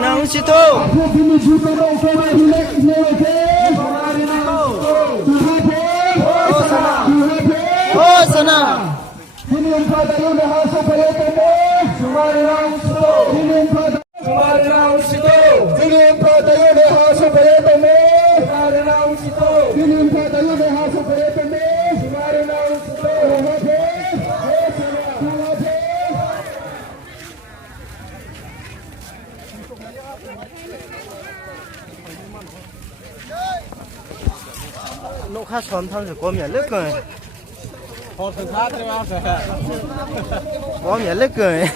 Nang situ. Oh sana. Nó khác xóm thăm rồi có miệng lứt cười. Có miệng lứt cười.